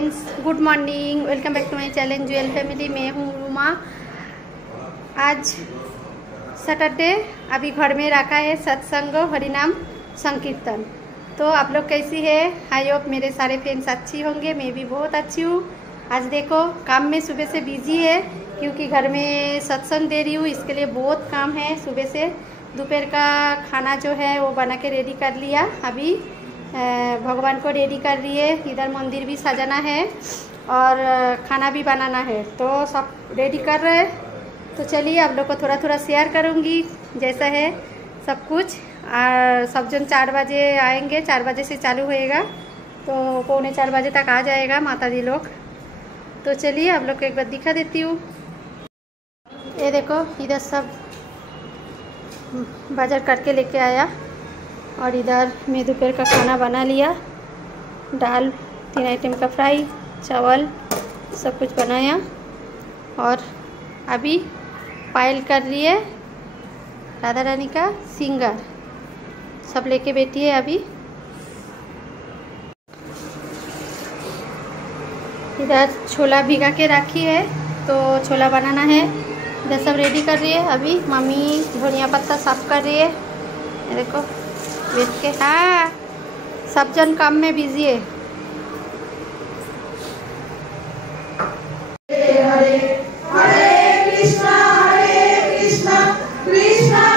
Friends, good morning. Welcome back to my challenge jewel family. मैं हूँ रूमा। आज Saturday, अभी घर में रखा है सत्संग हरिनाम संकीर्तन। तो आप लोग कैसी है? आई होप मेरे सारे फ्रेंड्स अच्छी होंगे। मैं भी बहुत अच्छी हूँ। आज देखो काम में सुबह से बिजी है क्योंकि घर में सत्संग दे रही हूँ, इसके लिए बहुत काम है। सुबह से दोपहर का खाना जो है वो बना के रेडी कर लिया। अभी भगवान को रेडी कर रही है, इधर मंदिर भी सजाना है और खाना भी बनाना है, तो सब रेडी कर रहे हैं। तो चलिए आप लोग को थोड़ा थोड़ा शेयर करूँगी जैसा है सब कुछ। और सब जन 4 बजे आएंगे, 4 बजे से चालू होएगा तो 3:45 बजे तक आ जाएगा माता जी लोग। तो चलिए आप लोग को एक बार दिखा देती हूँ। ये देखो इधर सब बाजार करके लेके आया और इधर मैं दोपहर का खाना बना लिया। दाल, 3 आइटम का फ्राई, चावल सब कुछ बनाया और अभी पायल कर रही है राधा रानी का सिंगार, सब लेके बैठी है। अभी इधर छोला भिगा के रखी है तो छोला बनाना है। इधर सब रेडी कर रही है। अभी मम्मी धनिया पत्ता साफ कर रही है। ये देखो बैठ के। हाँ, सब जन काम में बिजी है। हरे हरे कृष्णा कृष्णा कृष्णा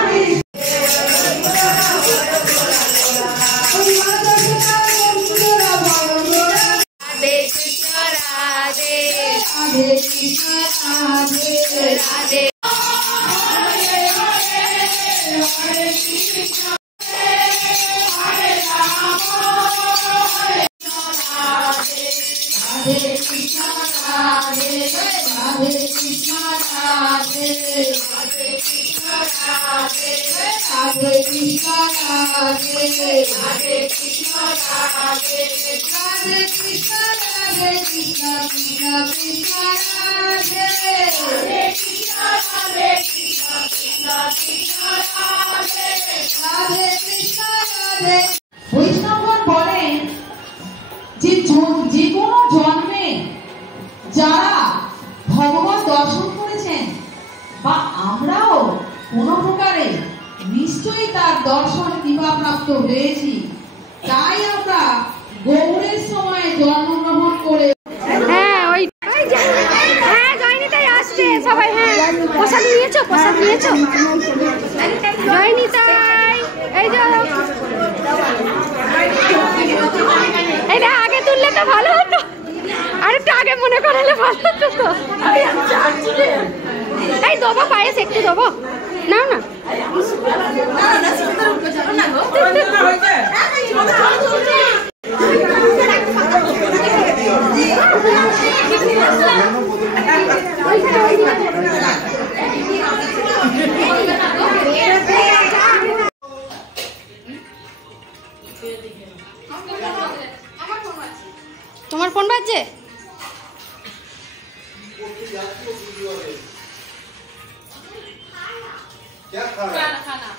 বৈষ্ণবগণ বলেন যে যে কোনো জন্মে যারা ভগবান দর্শন করেছেন বা আমরাও কোনো প্রকারে নিশ্চয়ই তার দর্শন কৃপা প্রাপ্ত হয়েছি, তাই আমরা গৌড়ের সময় জন্মগ্রহণ করে। হ্যাঁ ওই হ্যাঁ জয়নিতাই আসছে সবাই। হ্যাঁ প্রসাদ নিয়েছো? প্রসাদ নিয়েছো? জয়নিতাই এই যে এটা আগে তুললে তো ভালো হতো, আর একটু আগে মনে করালে ভালো হতো। তো এই দেবো পায়েস, একটু দেবো, নাও না। তোমার ফোন বাজছে? क्या खाना?